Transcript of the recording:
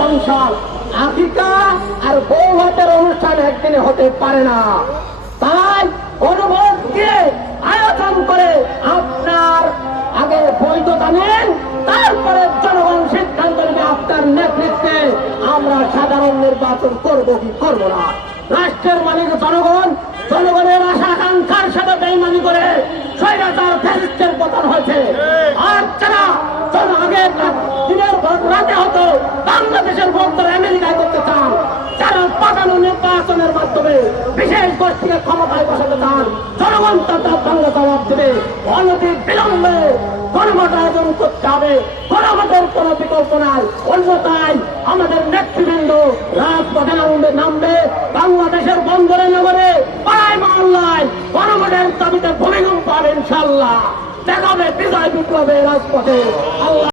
সংসার, আকিকা আর বৌভাতের অনুষ্ঠান একদিনে হতে পারে না। তাই গণভোটকে আয়োজন করে আপনার আগে বৈধতা নেন, তারপরে জনগণ সিদ্ধান্ত নেবে আপনার নেতৃত্বে আমরা সাধারণ নির্বাচন করব কি করবো না। রাষ্ট্রের মালিক জনগণ, জনগণের আশা আকাঙ্ক্ষার সাথে বেইমানি করে স্বৈরাচার ফ্যাসিস্টের পতন হয়েছে। আর যারা আগে দিনের ভোট রাতে হতো বাংলাদেশের ভোট তারা আমেরিকায় করতে চান, যারা পাঠানো নির্বাচনের মাধ্যমে বিশেষ গোষ্ঠীকে ক্ষমতায় বসাতে চান, জনগণ তার বাংলা জবাব দেবে। অনধিক বিলম্বে গণভোট আয়োজন করতে হবে, গণভোটের কোন বিকল্প নাই। অন্যথায় আমাদের নেতৃবৃন্দ রাজপথে নামবে, বাংলাদেশের বন্দরে নগরে পাড়ায় মহল্লায় গণভোটের দাবিতে ভূমিকম্প হবে। ইনশাল্লাহ দেখা হবে বিজয় বিপ্লবের রাজপথে। আল্লাহ।